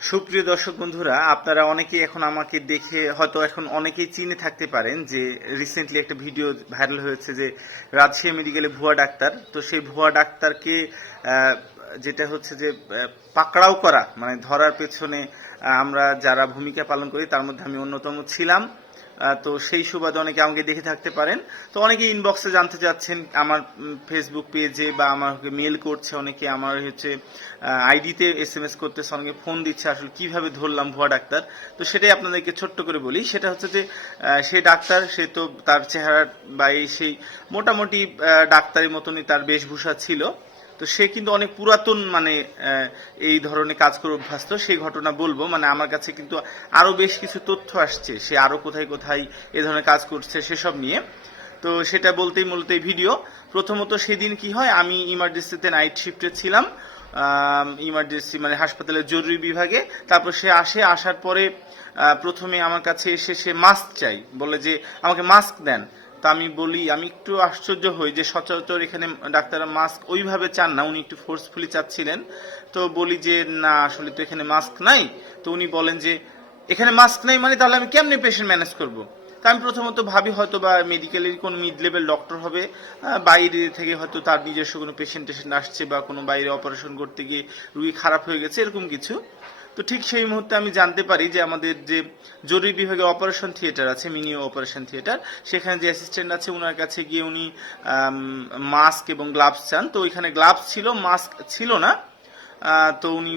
সুপ্রিয় দর্শক বন্ধুরা, আপনারা অনেকেই এখন আমাকে দেখে হয়তো এখন অনেকেই চিনে থাকতে পারেন যে রিসেন্টলি একটা ভিডিও ভাইরাল হয়েছে যে রাজশাহী মেডিকেলে ভুয়া ডাক্তার। তো সেই ভুয়া ডাক্তারকে যেটা হচ্ছে যে পাকড়াও করা, মানে ধরার পেছনে আমরা যারা ভূমিকা পালন করি তার মধ্যে আমি অন্যতম ছিলাম। তো সেই সুবাদে অনেকে আমাকে দেখে থাকতে পারেন। তো অনেকে ইনবক্সে জানতে চাচ্ছেন আমার ফেসবুক পেজে, বা আমাকে মেল করছে, অনেকে আমার হচ্ছে আইডিতে SMS করতেছে, অনেকে ফোন দিচ্ছে আসলে কিভাবে ধরলাম ভুয়া ডাক্তার। তো সেটাই আপনাদেরকে ছোট্ট করে বলি। সেটা হচ্ছে যে সে ডাক্তার, সে তো তার চেহারা বা সেই মোটামুটি ডাক্তারের মতনই তার বেশভূষা ছিল। তো সে কিন্তু অনেক পুরাতন, মানে এই ধরনের কাজ করে অভ্যস্ত। সেই ঘটনা বলবো, মানে আমার কাছে কিন্তু আরো বেশ কিছু তথ্য আসছে সে আরো কোথায় কোথায় এ ধরনের কাজ করছে সেসব নিয়ে। তো সেটা বলতেই মূলত এই ভিডিও। প্রথমত সেদিন কি হয়, আমি ইমার্জেন্সিতে নাইট শিফটে ছিলাম, ইমার্জেন্সি মানে হাসপাতালের জরুরি বিভাগে। তারপর সে আসার পরে প্রথমে আমার কাছে এসে সে মাস্ক চাই, বলে যে আমাকে মাস্ক দেন। তা আমি বলি, আমি একটু আশ্চর্য হই যে সচরাচর এখানে ডাক্তাররা মাস্ক ওইভাবে চান না, উনি একটু ফোর্সফুলি চাচ্ছিলেন। তো বলি যে না, আসলে তো এখানে মাস্ক নাই। তো উনি বলেন যে এখানে মাস্ক নাই মানে তাহলে আমি কেমনে পেশেন্ট ম্যানেজ করব। তা আমি প্রথমত ভাবি হয়তো বা মেডিকেলের কোন মিড লেভেল ডক্টর হবে, বাইরে থেকে হয়তো তার নিজস্ব কোনো পেশেন্ট আসছে, বা কোনো বাইরে অপারেশন করতে গিয়ে রুগী খারাপ হয়ে গেছে, এরকম কিছু। তো ঠিক সেই মুহূর্তে আমি জানতে পারি যে আমাদের যে জরুরি বিভাগে অপারেশন থিয়েটার আছে, মিনি অপারেশন থিয়েটার, সেখানে যে অ্যাসিস্ট্যান্ট আছে ওনার কাছে গিয়ে উনি মাস্ক এবং গ্লাভস চান। তো ওইখানে গ্লাভস ছিল, মাস্ক ছিল না। তো উনি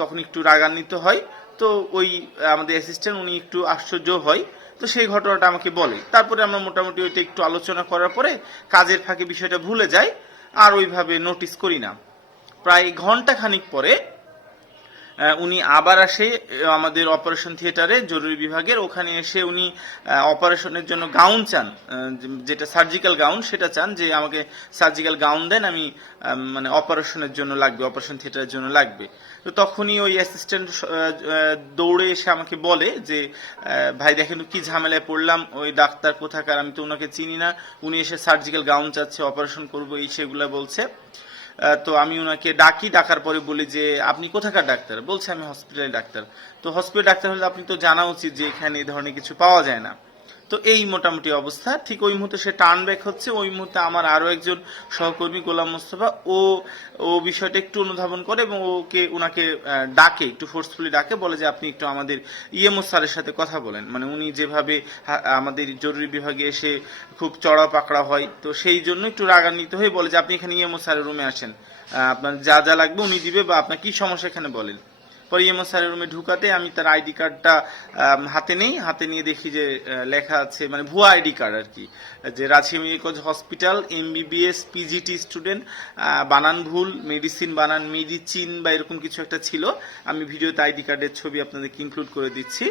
তখন একটু রাগান্বিত হয়। তো ওই আমাদের অ্যাসিস্ট্যান্ট উনি একটু আশ্চর্য হয়। তো সেই ঘটনাটা আমাকে বলে। তারপরে আমরা মোটামুটি ওইটা একটু আলোচনা করার পরে কাজের ফাঁকে বিষয়টা ভুলে যাই, আর ওইভাবে নোটিস করি না। প্রায় ঘন্টা খানিক পরে উনি আবার আসে আমাদের অপারেশন থিয়েটারে, জরুরি বিভাগের ওখানে এসে উনি অপারেশনের জন্য গাউন চান, যেটা সার্জিক্যাল গাউন, সেটা চান যে আমাকে সার্জিক্যাল গাউন দেন, আমি মানে অপারেশনের জন্য লাগবে, অপারেশন থিয়েটারের জন্য লাগবে। তো তখনই ওই অ্যাসিস্ট্যান্ট দৌড়ে এসে আমাকে বলে যে ভাই দেখেন কি ঝামেলায় পড়লাম, ওই ডাক্তার কোথাকার, আমি তো ওনাকে চিনি না, উনি এসে সার্জিক্যাল গাউন চাচ্ছে, অপারেশন করবো, এই সেগুলা বলছে। তো আমি ওনাকে ডাকার পরে বলি যে আপনি কোথাকার ডাক্তার? বলছে আমি হসপিটালের ডাক্তার। তো হসপিটাল ডাক্তার হলে আপনি তো জানা উচিত যে এখানে এই ধরনের কিছু পাওয়া যায় না। তো এই মোটামুটি অবস্থা। ঠিক ওই মুহূর্তে সে টার্ন ব্যাক হচ্ছে, ওই মুহূর্তে আমার আরো একজন সহকর্মী গোলাম মোস্তফা ও ও বিষয়টা একটু অনুধাবন করে এবং ওনাকে ডাকে, একটু ফোর্সফুলি ডাকে, বলে যে আপনি একটু আমাদের ইএমও স্যারের সাথে কথা বলেন। মানে উনি যেভাবে আমাদের জরুরি বিভাগে এসে খুব চড়া পাকড়া হয়, তো সেই জন্য একটু রাগান্বিত হয়ে বলে যে আপনি এখানে ইএমও স্যারের রুমে আসেন, আপনার যা যা লাগবে উনি দিবে, বা আপনার কি সমস্যা এখানে বলেন। পরে ইএমও স্যারের রুমে ঢুকাতে আমি তার আইডি কার্ডটা হাতে নেই, হাতে নিয়ে দেখি যে লেখা আছে, মানে ভুয়া আইডি কার্ড আর কি, যে Rajshahi medical hospital MBBS PGT student, বানান ভুল, মেডিসিন বানান মেডিচিন বা এরকম কিছু একটা ছিল। আমি ভিডিওতে আইডি কার্ডের ছবি আপনাদেরকে ইনক্লুড করে দিচ্ছি।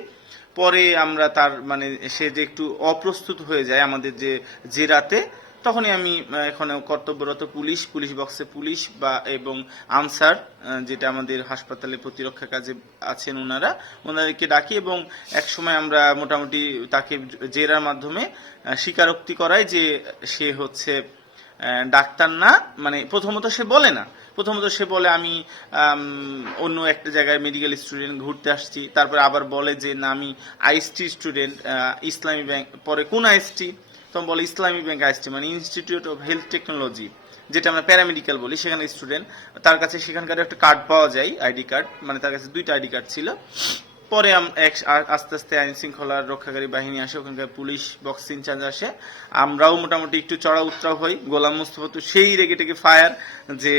পরে আমরা তার মানে সে যে একটু অপ্রস্তুত হয়ে যায় আমাদের যে জেরাতে, তখনই আমি এখন কর্তব্যরত পুলিশ বক্সে পুলিশ বা এবং আনসার, যেটা আমাদের হাসপাতালে প্রতিরক্ষা কাজে আছেন ওনাদেরকে ডাকি, এবং এক সময় আমরা মোটামুটি তাকে জেরার মাধ্যমে স্বীকারোক্তি করাই যে সে হচ্ছে ডাক্তার না। মানে প্রথমত সে বলে আমি অন্য একটা জায়গায় মেডিকেল স্টুডেন্ট ঘুরতে আসছি। তারপরে আবার বলে যে না আমি IST স্টুডেন্ট, ইসলামী ব্যাংক। পরে কোন IST? তখন বলে ইসলামী ব্যাংক IST, মানে ইনস্টিটিউট অফ হেলথ টেকনোলজি, যেটা আমরা প্যারামেডিক্যাল বলি, সেখানে স্টুডেন্ট। তার কাছে সেখানকার একটা কার্ড পাওয়া যায়, আইডি কার্ড, মানে তার কাছে 2টা আইডি কার্ড ছিল। পরে আস্তে আস্তে আইন শৃঙ্খলার রক্ষাকারী বাহিনী আসে, ওখানকার পুলিশ বক্স ইনচার্জ আসে, আমরাও মোটামুটি একটু চড়া উত্তরাও হই। গোলাম মুস্তফা তো সেই রেগে টেগে ফায়ার, যে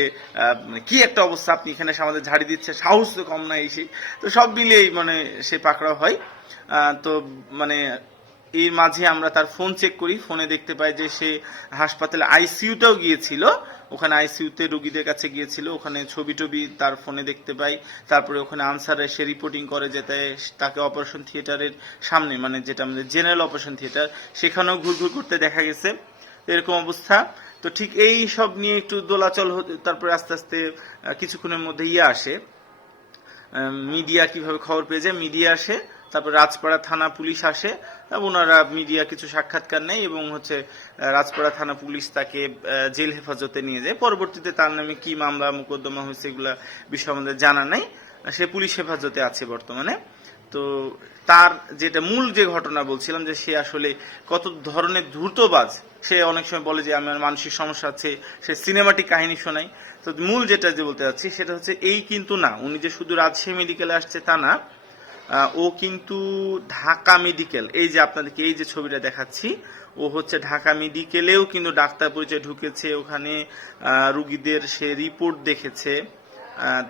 কি একটা অবস্থা, আপনি এখানে আমাদের ঝাড়ি দিচ্ছে, সাহস তো কম নাই সেই। তো সব মিলিয়েই মানে সে পাকড়াও হয়। তো মানে এর মাঝে আমরা তার ফোন চেক করি, ফোনে দেখতে পাই যে সে হাসপাতালে ICU-তেও গিয়েছিল, ওখানে ICU-তে রোগীদের কাছে গিয়েছিল, ওখানে ছবি টবি তার ফোনে দেখতে পাই। তারপরে ওখানে আনসার এসে রিপোর্টিং করে যে তাকে অপারেশন থিয়েটারের সামনে, মানে যেটা আমাদের জেনারেল অপারেশন থিয়েটার, সেখানেও ঘুরঘুর করতে দেখা গেছে। এরকম অবস্থা। তো ঠিক এই সব নিয়ে একটু দোলাচল হতে, তারপরে আস্তে আস্তে কিছুক্ষণের মধ্যে আসে মিডিয়া, কিভাবে খবর পেয়ে যায়, মিডিয়া আসে। তারপর রাজপাড়া থানা পুলিশ আসে, ওনারা মিডিয়া কিছু সাক্ষাৎকার নেয় এবং হচ্ছে রাজপাড়া থানা পুলিশ তাকে জেল হেফাজতে নিয়ে যায়। পরবর্তীতে তার নামে কি মামলা মোকদ্দমা হয়েছে এগুলা বিষয় আমাদের জানা নাই। সে পুলিশ হেফাজতে আছে বর্তমানে। তো তার যেটা মূল যে ঘটনা বলছিলাম যে সে আসলে কত ধরনের দ্রুতবাজ, সে অনেক সময় বলে যে আমার মানসিক সমস্যা আছে, সে সিনেমাটিক কাহিনী শোনায়। তো মূল যেটা যে বলতে চাচ্ছি সেটা হচ্ছে এই কিন্তু না, উনি যে শুধু রাজশাহী মেডিকেলে আসছে তা না, ও কিন্তু ঢাকা মেডিকেল, এই যে আপনাদেরকে এই যে ছবিটা দেখাচ্ছি, ও হচ্ছে ঢাকা মেডিকেলেও কিন্তু ডাক্তার পরিচয় ঢুকেছে, ওখানে রুগীদের সে রিপোর্ট দেখেছে,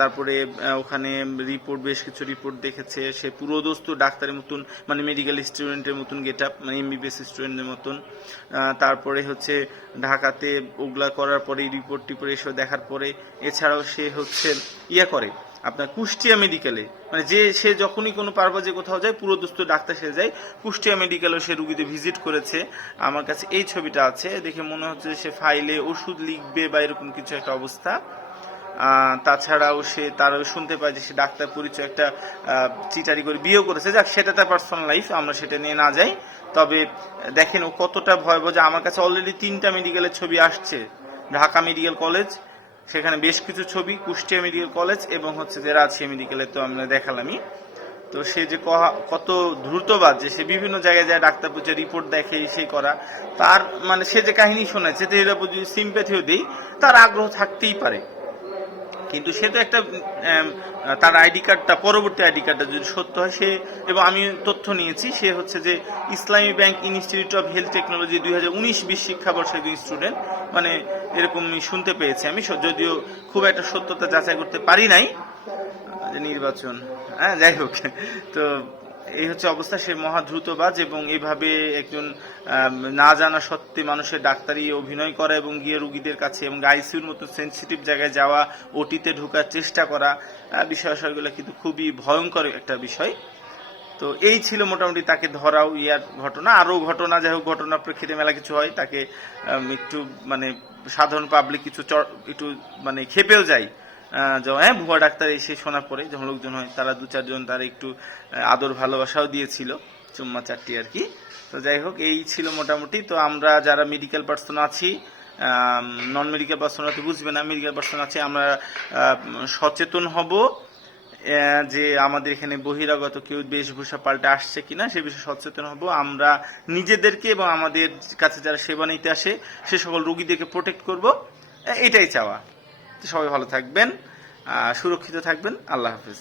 তারপরে ওখানে রিপোর্ট, বেশ কিছু রিপোর্ট দেখেছে, সে পুরোদস্তু ডাক্তারের মতন, মানে মেডিকেল স্টুডেন্টের মতন গেট আপ, মানে এমবিবিএস স্টুডেন্টের মতন। তারপরে হচ্ছে ঢাকাতে ওগুলা করার পরে রিপোর্ট টিপোর্ট এসব দেখার পরে এছাড়াও সে হচ্ছে করে আপনার কুষ্টিয়া মেডিকেলে, মানে যে সে যখনই কোনো পারপাজে কোথাও যায় পুরোদস্তু ডাক্তার সে যায়, কুষ্টিয়া মেডিকেলেও সে রুগীদের ভিজিট করেছে। আমার কাছে এই ছবিটা আছে, দেখে মনে হচ্ছে সে ফাইলে ওষুধ লিখবে বা এরকম কিছু একটা অবস্থা। তাছাড়াও সে তারও শুনতে পায় যে সে ডাক্তার পরিচয় একটা চিটারি করে বিয়েও করেছে, যাক সেটা তার পার্সোনাল লাইফ, আমরা সেটা নিয়ে না যাই। তবে দেখেন ও কতটা ভয়াবহ, যে আমার কাছে অলরেডি 3টা মেডিকেলের ছবি আসছে, ঢাকা মেডিকেল কলেজ, সেখানে বেশ কিছু ছবি, কুষ্টিয়া মেডিকেল কলেজ এবং হচ্ছে যে রাজশাহী মেডিকেলে তো আমরা দেখালামই। তো সে যে কত দ্রুতবাদ, যে সে বিভিন্ন জায়গায় যায় ডাক্তার পরিচয় রিপোর্ট দেখে সেই করা, তার মানে সে যে কাহিনী শোনাচ্ছে এর উপর যদি সিম্প্যাথিও দেই, তার আগ্রহ থাকতেই পারে। কিন্তু সে তো একটা তার আইডি কার্ডটা, পরবর্তী আইডি কার্ডটা যদি সত্য হয়, সে, এবং আমি তথ্য নিয়েছি, সে হচ্ছে যে ইসলামী bank institute of health technology 2019-20 শিক্ষাবর্ষের একজন স্টুডেন্ট, মানে এরকম শুনতে পেয়েছি আমি, যদিও খুব একটা সত্যতা যাচাই করতে পারি নাই, নির্বাচন, হ্যাঁ যাই হোক। তো এই হচ্ছে অবস্থা, সে মহা দ্রুতবাজ এবং এইভাবে একজন না জানা সত্ত্বে মানুষের ডাক্তারি অভিনয় করা এবং গিয়ে রুগীদের কাছে এবং আইসিইউর মতো সেন্সিটিভ জায়গায় যাওয়া, ওটিতে ঢোকার চেষ্টা করা, বিষয়গুলো কিন্তু খুবই ভয়ঙ্কর একটা বিষয়। তো এই ছিল মোটামুটি তাকে ধরাও ইয়ার ঘটনা। আরও ঘটনা, যাই হোক, ঘটনার প্রেক্ষিতে মেলা কিছু হয়, তাকে একটু মানে সাধারণ পাবলিক কিছু একটু মানে খেপেও যায়, হ্যাঁ ভুয়া ডাক্তার এসে শোনা পড়ে, যখন লোকজন হয় তারা 2-4 জন তারা একটু আদর ভালোবাসাও দিয়েছিল, চুম্মা চারটি আর কি। তো যাই হোক, এই ছিল মোটামুটি। তো আমরা যারা মেডিকেল পার্সন আছি, নন মেডিকেল পার্সন হয়তো বুঝবে না, মেডিকেল পার্সন আছে, আমরা সচেতন হব যে আমাদের এখানে বহিরাগত কেউ বেশভূষা পাল্টে আসছে কিনা, সে বিষয়ে সচেতন হব। আমরা নিজেদেরকে এবং আমাদের কাছে যারা সেবা নিতে আসে সে সকল রোগীদেরকে প্রোটেক্ট করব, এটাই চাওয়া। সবাই ভালো থাকবেন, সুরক্ষিত থাকবেন। আল্লাহ হাফেজ।